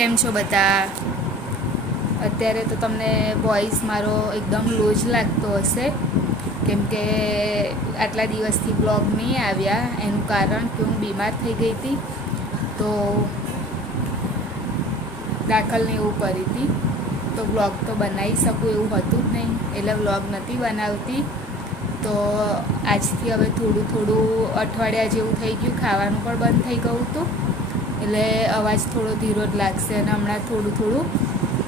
કેમ છો બધા? અત્યારે તો તમને વોઇસ મારો એકદમ લો જ લાગતો હશે, કેમ કે આટલા દિવસથી બ્લોગ નહીં આવ્યા. એનું કારણ કે હું બીમાર થઈ ગઈ હતી, તો દાખલને એવું કરી હતી. તો બ્લોગ તો બનાવી શકું એવું હતું જ નહીં, એટલે બ્લોગ નથી બનાવતી. તો આજથી હવે થોડું અઠવાડિયા જેવું થઈ ગયું, ખાવાનું પણ બંધ થઈ ગયું હતું, એટલે અવાજ થોડો ધીરો જ લાગશે. અને હમણાં થોડું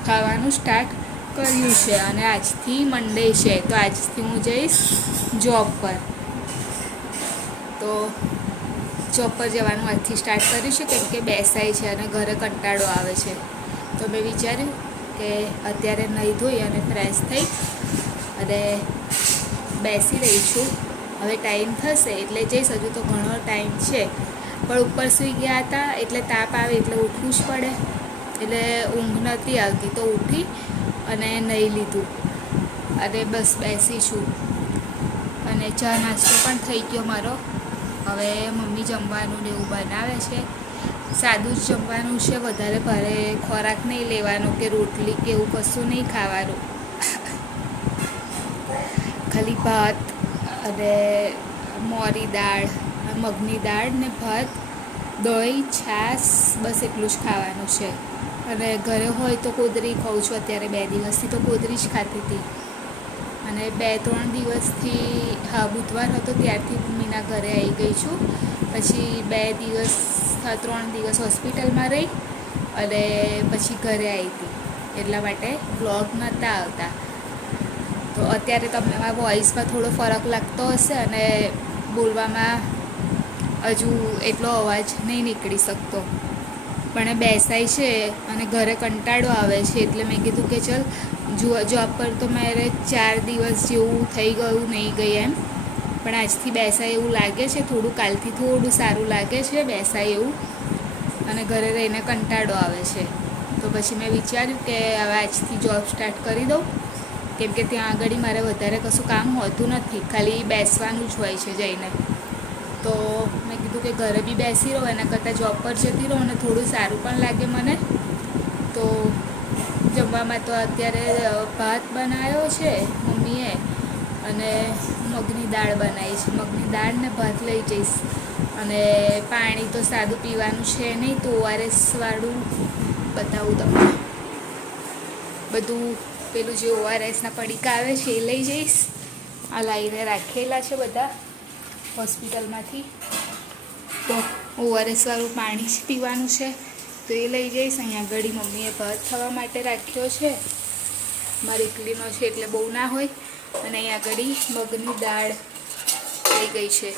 ખાવાનું સ્ટાર્ટ કર્યું છે. અને આજથી મંડે છે, તો આજથી હું જઈશ જોબ પર. તો જોબ પર જવાનું આજથી સ્ટાર્ટ કર્યું છે, કેમ કે બેસાય છે અને ઘરે કંટાળો આવે છે. તો મેં વિચાર્યું કે અત્યારે નહીં ધોઈ અને ફ્રેશ થઈ અને બેસી રહી છું. હવે ટાઈમ થશે એટલે જઈશ. હજુ તો ઘણો ટાઈમ છે, પણ ઉપર સૂઈ ગયા હતા એટલે તાપ આવે એટલે ઉઠવું જ પડે, એટલે ઊંઘ નથી આવતી. તો ઉઠી અને નહીં લીધું અને બસ બેસી છું. અને ચા નાસ્તો પણ થઈ ગયો મારો. હવે મમ્મી જમવાનું ને એવું બનાવે છે. સાદું જ જમવાનું છે, વધારે ભારે ખોરાક નહીં લેવાનો કે રોટલી કે એવું કશું નહીં ખાવાનું. ખાલી ભાત અને મોરી દાળ, મગની દાળ ને ભાત, દહીં, છાશ, બસ એટલું જ ખાવાનું છે. અને ઘરે હોય તો કોદરી ખાઉં છું. અત્યારે 2 દિવસથી તો કોદરી જ ખાતી હતી. અને 2-3 દિવસથી, હા, બુધવાર હતો ત્યારથી મમ્મીના ઘરે આવી ગઈ છું. પછી 2 દિવસ, 3 દિવસ હોસ્પિટલમાં રહી અને પછી ઘરે આવી હતી. એટલા માટે બ્લોગ નહોતા આવતા. તો અત્યારે તમને આ વોઇસમાં થોડો ફરક લાગતો હશે અને બોલવામાં હજુ એટલો અવાજ નહીં નીકળી શકતો. પણ બેસાય છે અને ઘરે કંટાળો આવે છે, એટલે મેં કીધું કે ચલ જોબ પર તો મારે 4 દિવસ જેવું થઈ ગયું નહીં ગઈ એમ, પણ આજથી બેસાય એવું લાગે છે. કાલથી થોડું સારું લાગે છે, બેસાય એવું. અને ઘરે રહીને કંટાળો આવે છે. તો પછી મેં વિચાર્યું કે હવે આજથી જોબ સ્ટાર્ટ કરી દઉં, કેમ કે ત્યાં આગળ મારે વધારે કશું કામ હોતું નથી, ખાલી બેસવાનું જ હોય છે જઈને. તો મેં કીધું કે ઘરે બી બેસી રહો, એના કરતાં જોબ પર જતી રહો અને થોડું સારું પણ લાગે મને. તો જમવામાં તો અત્યારે ભાત બનાવ્યો છે મમ્મીએ અને મગની દાળ બનાવી છે. મગની દાળ ને ભાત લઈ જઈશ. અને પાણી તો સાદું પીવાનું છે નહીં, તો ORS વાળું બતાવું તમને. બધું પેલું જે ORSના પડીકા આવે છે એ લઈ જઈશ. આ લાવીને રાખેલા છે બધા હોસ્પિટલમાંથી. તો ORS વાળું પાણી જ પીવાનું છે, તો એ લઈ જઈશ. અહીંયા આગળ મમ્મીએ ભાત થવા માટે રાખ્યો છે. મારી એકલીનો છે એટલે બહુ ના હોય. અને અહીંયા આગળ મગની દાળ થઈ ગઈ છે.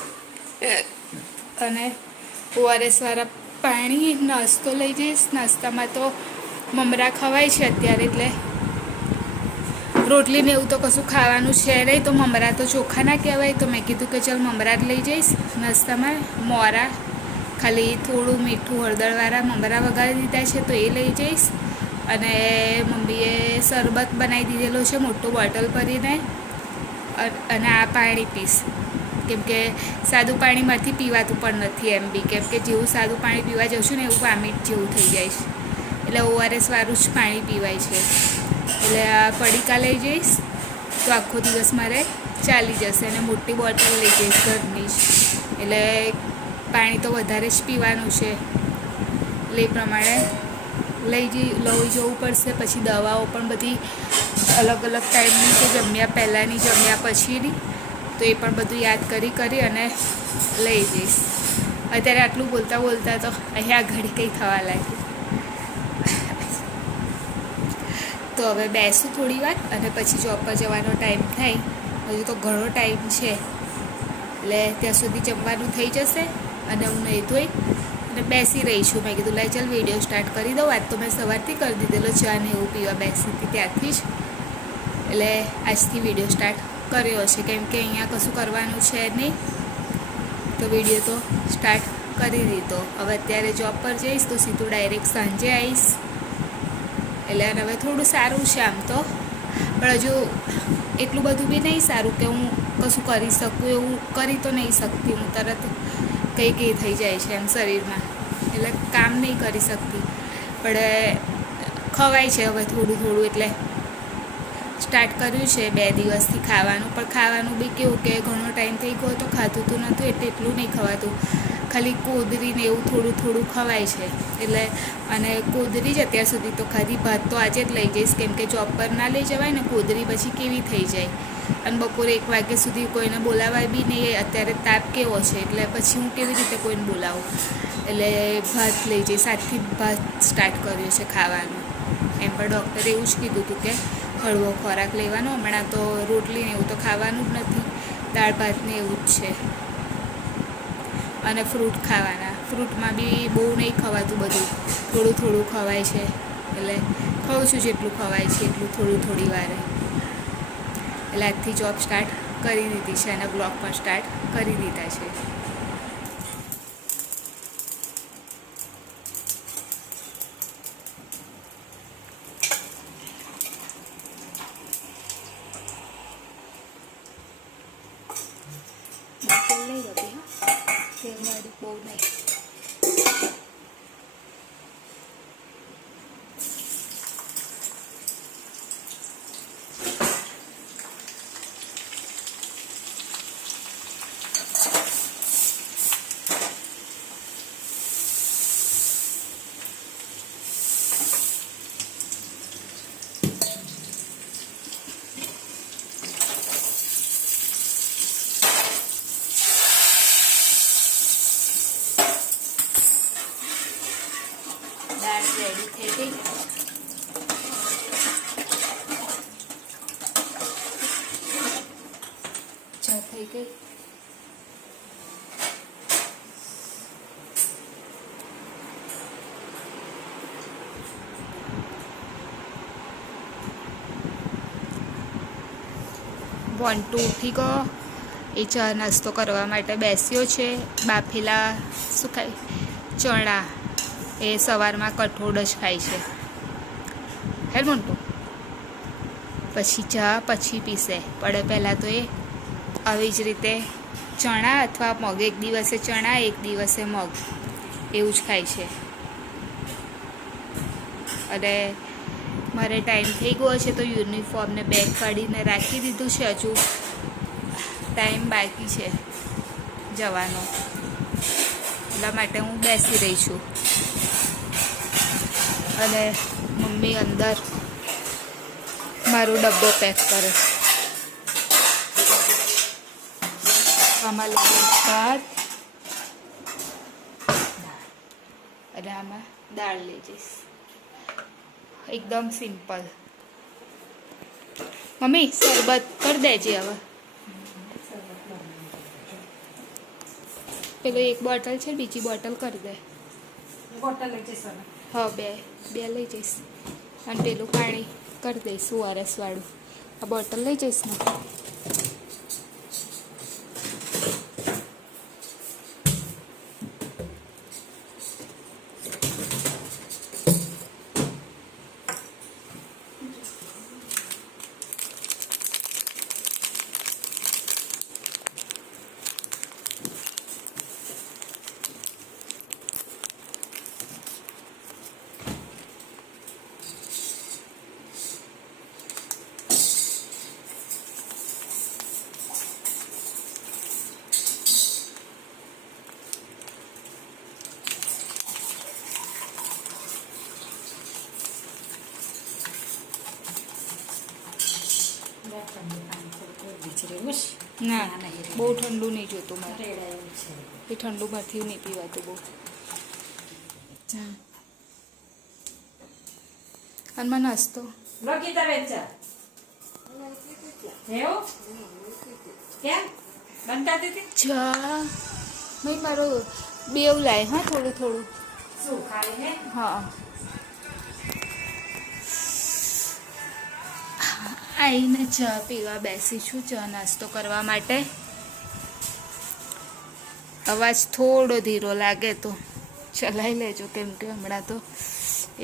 અને ORS વાળા પાણી, નાસ્તો લઈ જઈશ. નાસ્તામાં તો મમરા ખવાય છે અત્યારે, એટલે રોટલીને એવું તો કશું ખાવાનું છે નહીં. તો મમરા તો ચોખ્ખા ના કહેવાય, તો મેં કીધું કે ચાલ મમરા જ લઈ જઈશ. નાસ્તામાં મોરા, ખાલી થોડું મીઠું હળદરવાળા મમરા વઘારી દીધા છે, તો એ લઈ જઈશ. અને મમ્મીએ શરબત બનાવી દીધેલો છે મોટું બોટલ ભરીને. અને આ પાણી પીશ, કેમ કે સાદું પાણીમાંથી પીવાતું પણ નથી એમ બી, કેમ કે જેવું સાદું પાણી પીવા જઉં છું ને એવું વામિટ જેવું થઈ જાય છે. એટલે ORS વાળું જ પાણી પીવાય છે. એટલે આ પડીકા લઈ જઈશ તો આખો દિવસ મારે ચાલી જશે. અને મોટી બોટલ લઈ જઈશ ઘરની જ, એટલે પાણી તો વધારે જ પીવાનું છે. એટલે એ પ્રમાણે લઈ જવું પડશે. પછી દવાઓ પણ બધી અલગ અલગ ટાઈમની છે, જમ્યા પહેલાંની, જમ્યા પછીની, તો એ પણ બધું યાદ કરી અને લઈ જઈશ. અત્યારે આટલું બોલતા તો અહીંયા ઘડી કંઈ થવા લાગ્યું. તો હવે બેસું થોડી વાર અને પછી જોબ પર જવાનો ટાઈમ થાય. હજુ તો ઘણો ટાઈમ છે, એટલે ત્યાં સુધી જમવાનું થઈ જશે. અને હું નહીં ધોઈ અને બેસી રહી છું. મેં કીધું લાય ચાલ વિડીયો સ્ટાર્ટ કરી દઉં. આજ તો મેં સવારથી કરી દીધેલો, ચા ને એવું પીવા બેસી હતી ત્યારથી જ. એટલે આજથી વિડીયો સ્ટાર્ટ કર્યો છે, કેમ કે અહીંયા કશું કરવાનું છે નહીં, તો વિડીયો તો સ્ટાર્ટ કરી દીધો. હવે અત્યારે જોબ પર જઈશ તો સીધું ડાયરેક્ટ સાંજે આવીશ. એટલે હવે થોડું સારું છે આમ તો, પણ હજુ એટલું બધું બી નહીં સારું કે હું કશું કરી શકું. એવું કરી તો નહીં શકતી હું, તરત કંઈ થઈ જાય છે એમ શરીરમાં, એટલે કામ નહીં કરી શકતી. પણ ખવાય છે હવે થોડું થોડું, એટલે સ્ટાર્ટ કર્યું છે 2 દિવસથી ખાવાનું. પણ ખાવાનું બી કેવું કે ઘણો ટાઈમ થઈ ગયો તો ખાતું તો નહોતું એટલે એટલું નહીં ખવાતું, ખાલી કોદરીને એવું થોડું થોડું ખવાય છે. એટલે અને કોદરી જ અત્યાર સુધી તો ખાધી, ભાત તો આજે જ લઈ જઈશ કેમ કે જોબ પર ના લઈ જવાય ને, કોદરી પછી કેવી થઈ જાય. અને બપોરે 1 વાગ્યા સુધી કોઈને બોલાવાય બી નહીં, અત્યારે તાપ કેવો છે એટલે પછી હું કેવી રીતે કોઈને બોલાવું. એટલે ભાત લઈ જઈશ, આજથી ભાત સ્ટાર્ટ કર્યો છે ખાવાનું. એમ પણ ડૉક્ટરે એવું જ કીધું હતું કે હળવો ખોરાક લેવાનો, હમણાં તો રોટલી ને એવું તો ખાવાનું જ નથી, દાળ ભાત ને એવું જ છે. અને ફ્રૂટ ખાવાના, ફ્રૂટમાં બી બહુ નહીં ખવાતું બધું, થોડું થોડું ખવાય છે. એટલે ખાઉં છું જેટલું ખવાય છે એટલું થોડી વારે. એટલે આજથી જોબ સ્ટાર્ટ કરી દીધી છે અને બ્લોગ પણ સ્ટાર્ટ કરી દીધા છે. લઈ હતી હા, તે મારી બહુ નહીં. દાળ રેડી થઈ ગઈ. ચા થઈ ગઈ. વોન્ટુ ઉઠી ગયો, એ ચા નાસ્તો કરવા માટે બેસ્યો છે. બાફેલા શું ખાય ચણા, એ સવારમાં કઠોળ જ ખાય છે. હે મોન્ટુ, પછી ચા પછી પીશે, પડે પહેલાં તો એ આવી જ રીતે ચણા અથવા મગ, એક દિવસે ચણા એક દિવસે મગ એવું જ ખાય છે. અને મારે ટાઈમ થઈ ગયો છે તો યુનિફોર્મને બેગ કાઢીને રાખી દીધું છે, હજુ ટાઈમ બાકી છે જવાનો, એટલા માટે હું બેસી રહી છું. અને મમ્મી અંદર મારો ડબ્બો પેક કરે. આમાં લઈ ભાત અને આમાં દાળ લઈ જઈશ, એકદમ સિમ્પલ. મમ્મી શરબત કરી દેજે હવે. પેલો એક બોટલ છે, બીજી બોટલ કરી દે. બોટલ લઈ જઈશ. હા, બે લઈ જઈશ. અને પેલું પાણી કરી દઈશ ORS વાળું. આ બોટલ લઈ જઈશ ને. ના, બહુ ઠંડુ નહીં જોતું મારે, એ ઠંડુમાંથી નહીં પીવાતું બહુ. અને માં નાસ્તો ચા ભાઈ મારો બેવ લાય, હા થોડું થોડું. હા, આવીને ચા પીવા બેસી છું, ચા નાસ્તો કરવા માટે. અવાજ થોડો ધીરો લાગે તો ચલાવી લેજો, કેમ કે હમણાં તો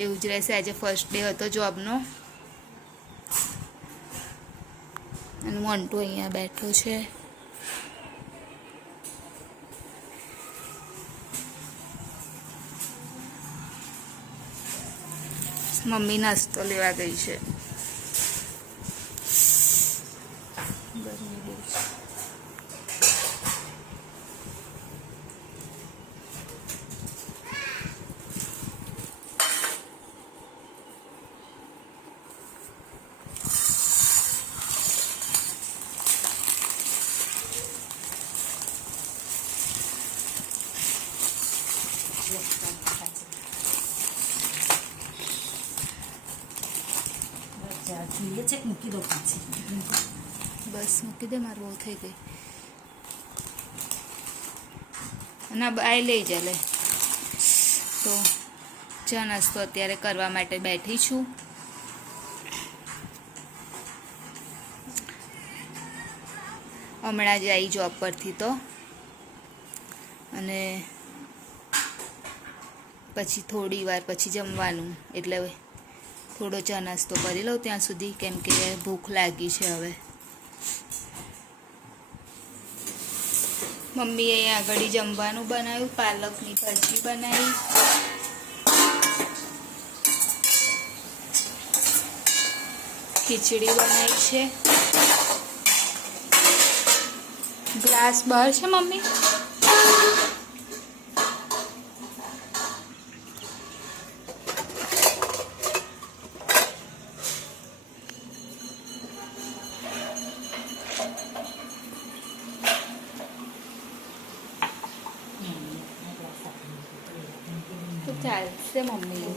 એવું જ રહેશે. આજે ફર્સ્ટ ડે હતો જોબનો. અને મોન્ટુ અહીંયા બેઠો છે. મમ્મી નાસ્તો લેવા ગઈ છે. ગરમી બહુ છે. જોઈએ છે કે મૂકી દો પાછી. બસ મૂકી દે, મારું બહુ થઈ ગઈ. ના આ લઈ જા લે. તો ચા નાસ્તો અત્યારે કરવા માટે બેઠી છું. હમણાં જ આવી જોબ પરથી તો, અને પછી થોડી વાર પછી જમવાનું, એટલે થોડો ચા નાસ્તો કરી લઉં ત્યાં સુધી, કેમ કે ભૂખ લાગી છે હવે. મમ્મીએ આગળ જમવાનું બનાવ્યું, પાલકની ભાજી બનાવી, ખીચડી બનાવી છે. ગ્લાસ બહાર છે મમ્મી. તો ચાલશે મમ્મી.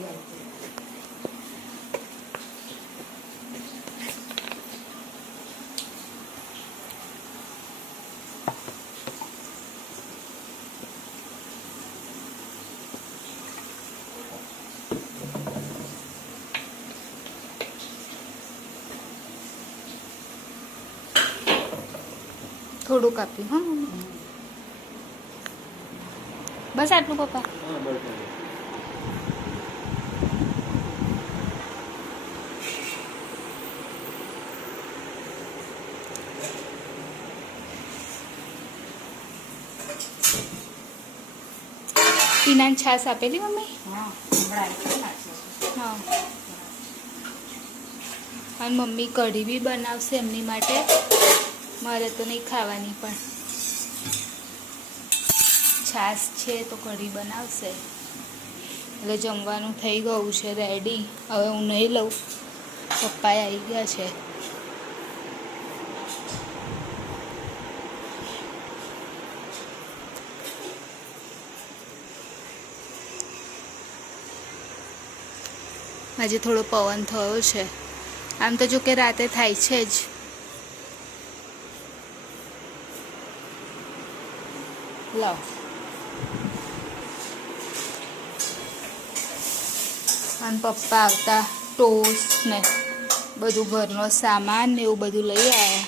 થોડુંક આપ્યું. હા મમ્મી, બસ આટલું પપ્પા. પીનાની છાશ આપેલી મમ્મી. હા, હમણાં આવી નાખજો. હા, અને મમ્મી કઢી બી બનાવશે એમની માટે. મારે તો નહીં ખાવાની, પણ છાશ છે તો કઢી બનાવશે. એટલે જમવાનું થઈ ગયું છે રેડી. હવે હું નહીં લઉં, પપ્પાએ આવી ગયા છે. આજે થોડો પવન થયો છે. આમ તો જો કે રાતે થાય છે જ. લાવ. અને પપ્પા આવતા ટોસ્ટ ને બધું ઘરનો સામાન ને એવું બધું લઈ આવ્યા.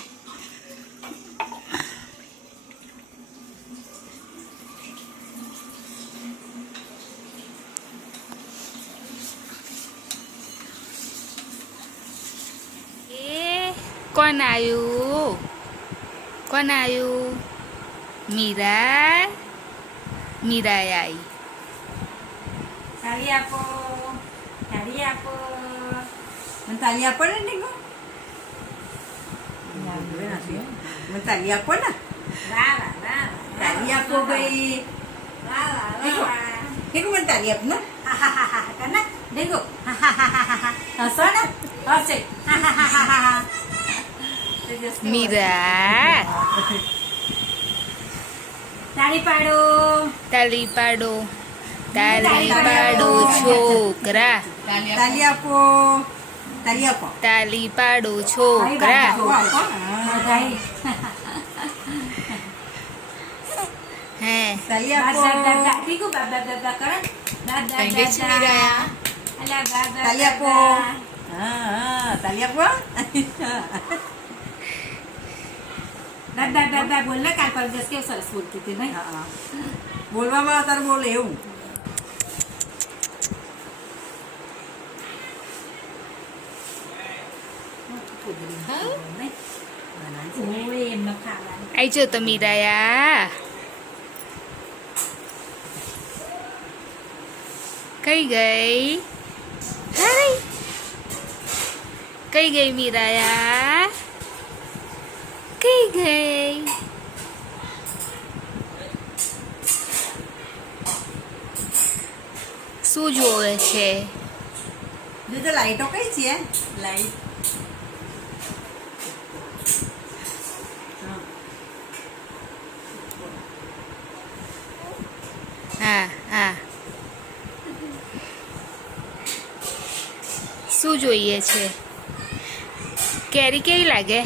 કોણ આવ્યું? કોણ આવ્યું? મીરા. મીરાએ આવી. તાળી આપો, તાળી આપો. મને તાળી આપો ને નીકો. મને તાળી આપો ને. વાહ વાહ વાહ. તાળી આપો ભાઈ. વાહ વાહ વાહ. નીકો મને તાળી આપ ને. હા હા હા હા. કરના નીકો. હા હા હા હા. હસો ને. હસે. હા હા હા હા. મીરા. તાળી પાડો. તાળી પાડો. તાળી પાડો છોકરા. તાળી આપો. તાળી આપો. તાળી પાડો છોકરા. હે તાળી આપો. તાળી આપો. હા તાળી આપો. દાદા દાદા બોલ ને. કાલ પર દિવસ કેવું સરસ બોલતી હતી નહીં. બોલવામાં તાર બોલે એવું. આઈ જો તો મીરાયા. કઈ ગઈ? હાય. કઈ ગઈ મીરાયા? કઈ ગઈ? શું જોવે છે? જો તો લાઈટો કઈ છે? લાઈટ હા હા. શું જોઈએ છે? કેરી કેવી લાગે?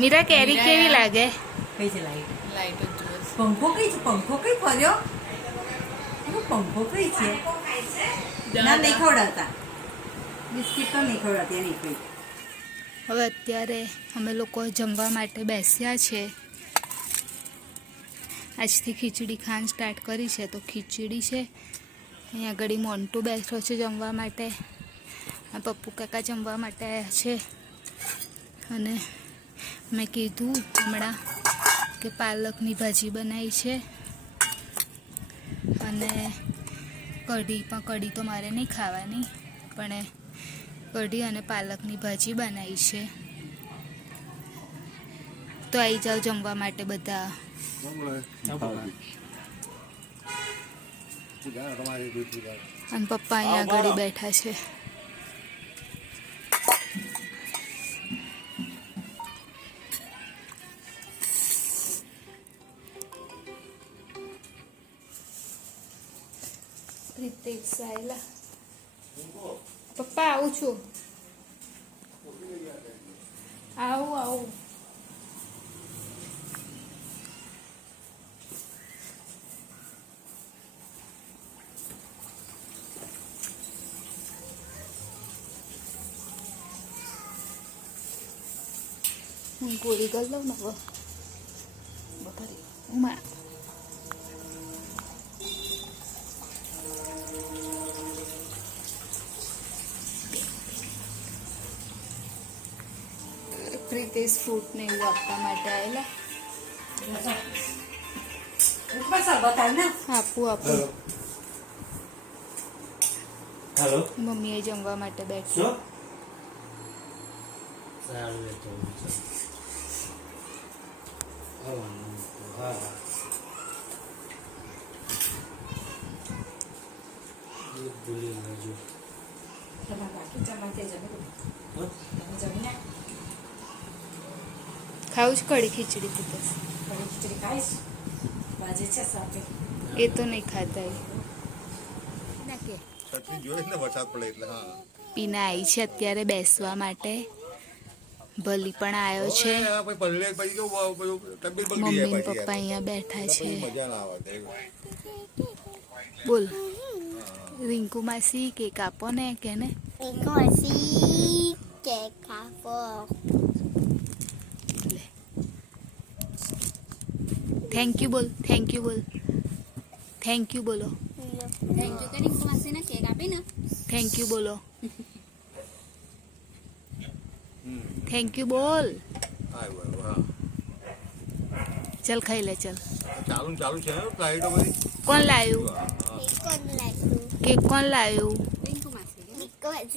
મીરા કેરી કેવી લાગે? કઈ છે લાઈટ? લાઈટ જ જોવે છે. પંખો કઈ છે? પંખો કઈ ફર્યો? એનો પંખો કઈ છે? ના નહીં ખવડાવતા બિસ્કિટ તો નહીં ખવડાવતી નહીં કઈ. હવે અત્યારે અમે લોકો જમવા માટે બેસ્યા છે. આજથી ખીચડી ખાન સ્ટાર્ટ કરી છે, તો ખીચડી છે. અહીંયા આગળ મોન્ટુ બેઠો છે જમવા માટે. આ પપ્પુ કાકા જમવા માટે આવ્યા છે. અને મેં કીધું હમણાં કે પાલકની ભાજી બનાવી છે અને કઢી. પણ કઢી તો મારે નહીં ખાવાની, પણ કઢી અને પાલકની ભાજી બનાવી છે. તો આવી જાઓ જમવા માટે બધા. અને પપ્પા અહીંયા આગળ બેઠા છે. પ્રિતેશ સાયલા. પપ્પા આવું છું. આવું. હું ગોળી ગળ લઉં ને હવે બપોરે ઉમા. પ્રિતેશ ફ્રૂટ ને એવું આપવા માટે આવેલા. આપું. હેલો મમ્મીએ જમવા માટે બેઠી. સારું એ તો હા ભૂલી ગયો. ખાવું જ કઢી ખીચડી પ્રિતેશ? એ તો નહીં ખાતા. ના કે પીના આવી છે અત્યારે બેસવા માટે. ભલી પણ આવ્યો છે. મમ્મી ને પપ્પા અહીંયા બેઠા છે. બોલ રિંકુ માસી કેક આપો ને કે ને. થેન્ક યુ બોલ. થેન્ક યુ બોલો. થેન્ક યુ બોલો. થેન્ક યુ બોલ. ચલ ખાઈ લે ચલ. ચાલુ છે લાઈટો બધી. કોણ લાવ્યું કેક? કોણ લાવ્યું?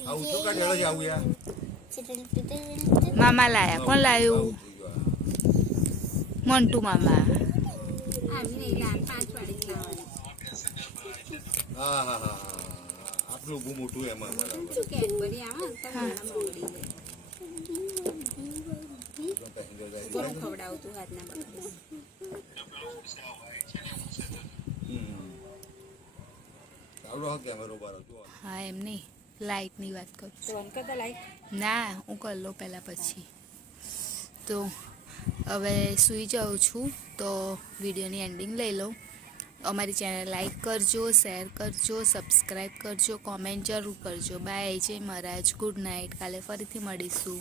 આવું શું કાઢેલો છે આવું યાર? મામા લાયા. કોણ લાવ્યું? મોન્ટુ મામા. હા હા હા આટલું ઊભું મોટું એમાં બરાબર. હા એમ નહીં, લાઇટની વાત કરું છું. ના હું કરી લઉં પહેલાં પછી. તો હવે સૂઈ જાઉં છું, તો વિડીયોની એન્ડિંગ લઈ લઉં. અમારી ચેનલ લાઈક કરજો, શેર કરજો, સબસ્ક્રાઈબ કરજો, કોમેન્ટ જરૂર કરજો. બાય. જય મહારાજ. Good night. કાલે ફરીથી મળીશું.